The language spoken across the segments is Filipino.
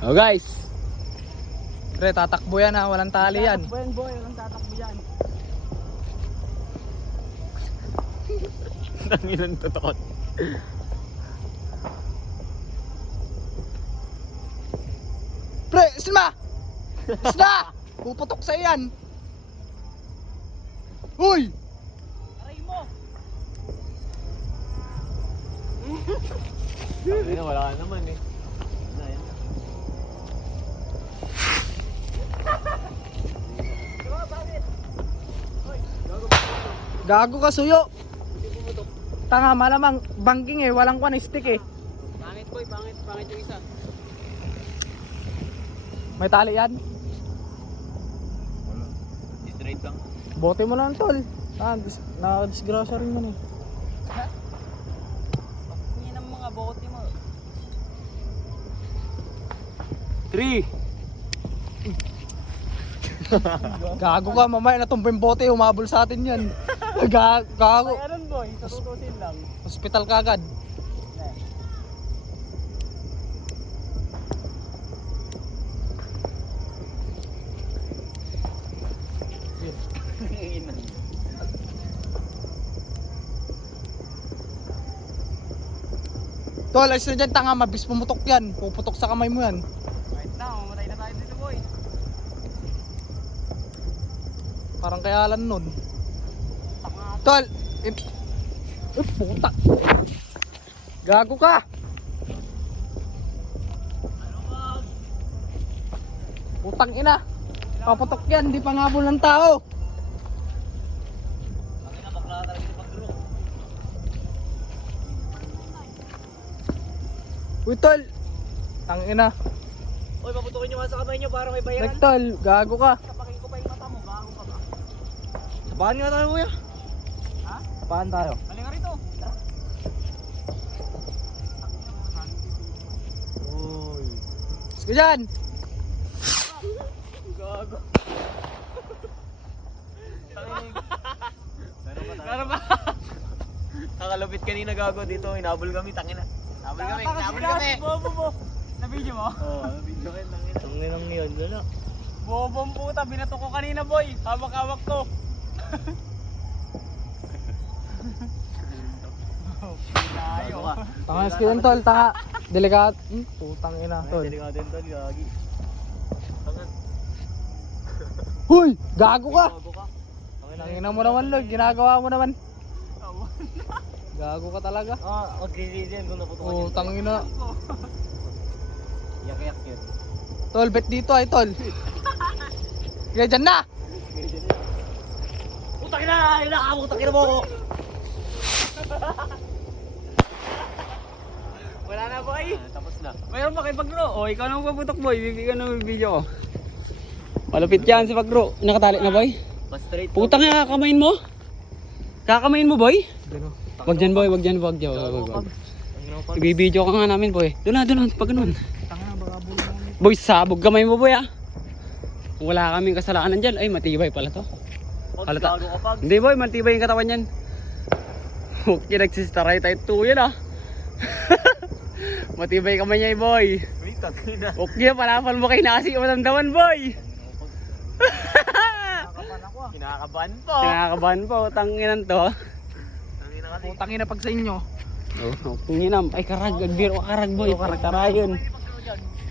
Oh guys. Pre, tatakbo yan ha, walang tali yan. Tatakbo yan boy, walang tatakbo yan. Tanginan totoo. Pre, isma! Isda! Puputok sa yan. Uy! Aray mo! Tanginan, wala ka naman eh. Gago ka suyo. Tanga, malamang banking eh, walang kwan stick eh. Pangit boy, pangit yung isa. May tali yan. Wala. Straight lang. Bote mo lang tol. Na-disgrasya rin mo eh. Hindi ng mga bote mo. 3. Gago ka, mamaya natumba yung bote, humabol sa atin yan. Gago. Bayaran boy, tutusin lang. Hospital kagad. Tol, ayos na dyan, tanga, mabis pumutok yan. Puputok sa kamay mo yan. Right now, mamatay na tayo dito boy. Parang kayalan nun. Tol! Puta! Gago ka! Putang ina! Paputok yan, hindi pa ngabol ng tao! Uy tol! Tang ina! Uy, paputukin nyo nga sa kamay nyo para may bayaran. Like tol, gago ka! Kapakin ko pa yung mata mo, bago ka ba? Baan nga tayo kuya? Ha? Baan tayo? Mali nga rito. Uy! Sige dyan! Gago. Meron ba? Kakalupit kanina gago dito, hinabol kami, tangina. Hinabol kami. Bobo mo. Na-video mo? Oo, video kayo, tangina. Tanginang yun, wala. Bobong puta, binato ko kanina boy. Hawak-hawak ko. Gago ka. Tanga skin tol, tanga! Delikat! Putang ina tol. Delikado yun tol, gagi. Tangan. Huy! Gago ka! Gago ka. Tangina mo naman Lord, ginagawa mo naman. Gago ka talaga. Magsisisi yan kung naputukan Oh, yun. tangina. Yak-yak yun. Tol, bet dito ay tol. Kaya dyan na! Putang ina! Inakamutak ina mo ako! Wala na boy. Tapos na. Mayroon pa kay Pagro. O, ikaw na magpaputok boy. Bibigyan na yung video ko. Malupit yan si Pagro. Nakatali na boy? Mas straight. Putang nga, kakamain mo? Kakamain mo boy? Wag dyan boy, wag dyan, wag dyan. Ibibideo ka nga namin boy. Doon na, pag ganun. Boy, sabog kamay mo boy ah. Kung wala kaming kasalanan dyan, ay matibay pala to. Halata. Gago ka pag. Hindi boy, matibay yung katawan yan. Okay, nagsistara tayo 2 yan ah. Matibay kamay niya boy. Uy, tangina. Okay, palapal mo kay nasi matamdaman boy. Kinakabahan po. Kinakabahan po, tanginan to. Tangina kasi. Putang ina pag sa inyo. Oh, tanginam. Ay karag, agbiro ka karag boy. Tarayon.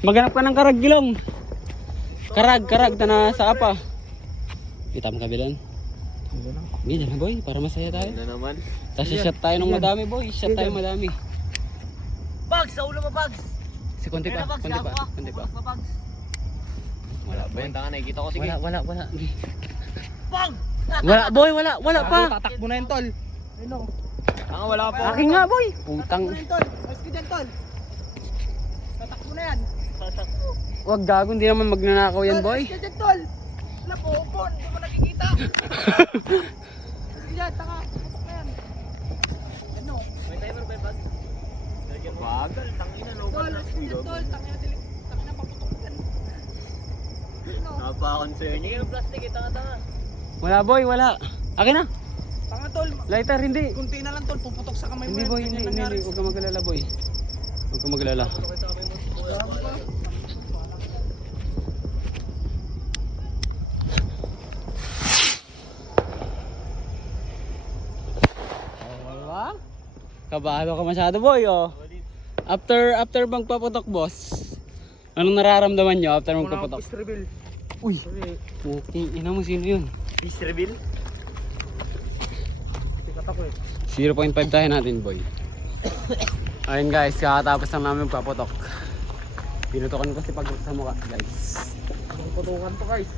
Maghanap ka ng karag gilong. Karag, tana sa apa. Kita mo kabilan. Hindi na boy, para masaya tayo. Ano naman? Tapos shot tayo ng madami boy, shot tayo madami. Bags! Sa ulo mo, Bags! Si konti pa, konti pa, konti pa. Wala boy. Benta nga, nakikita ko. Sige. Wala. Bang! Wala boy, wala pa. Tatakbo na yun tol. Ayun o. Ang wala po. Akin nga boy. Putang. Tatakbo na yun tol. Ayos ka dyan tol. Tatakbo na yan. Wag gago, hindi naman magnanakaw yan boy. Ayos ka dyan tol. Wala po, upon. Hindi mo nakikita. Ayos ka dyan, tanga. Putok na yan. Ano? May timer ba yung Bags? Bagal, tangina, low Tol, ayos ka dyan tol. Tangina paputok yan. Ano? Napaka-concern niya yung plastic eh, tanga-tanga. Wala boy, wala. Akin na. Tanga tol. Lighter, hindi. Kunti na lang tol. Puputok sa kamay mo Hindi yan. boy, Ganyan hindi. nangyari. Huwag ka magalala boy. Huwag ka magalala. Ito kayo sa kamay mo. kabado ka masyado boy oh. After bang paputok boss, anong nararamdaman nyo after magpaputok? Peace reveal. Uy, okay, ina mo sino yun? Peace reveal? Sikat ako eh. 0.5 tayo natin boy. Ayun guys, kakatapos lang namin magpaputok. Pinutokan ko si Pagod sa mukha guys. Anong putukan to guys?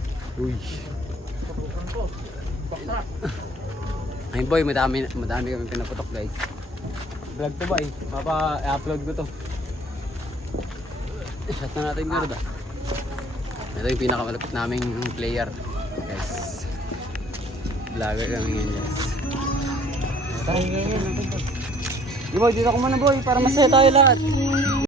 Uy. Putukan ko. Bakra. Ayun boy, madami kami pinaputok guys. Vlog to ba eh, mapa-upload ko to. Shot na natin gano'n ah. Ito yung pinakamalapit naming player guys. Vlogger kami ngayon guys. Tayo ngayon. Di boy, dito ko muna boy para masaya tayo lahat.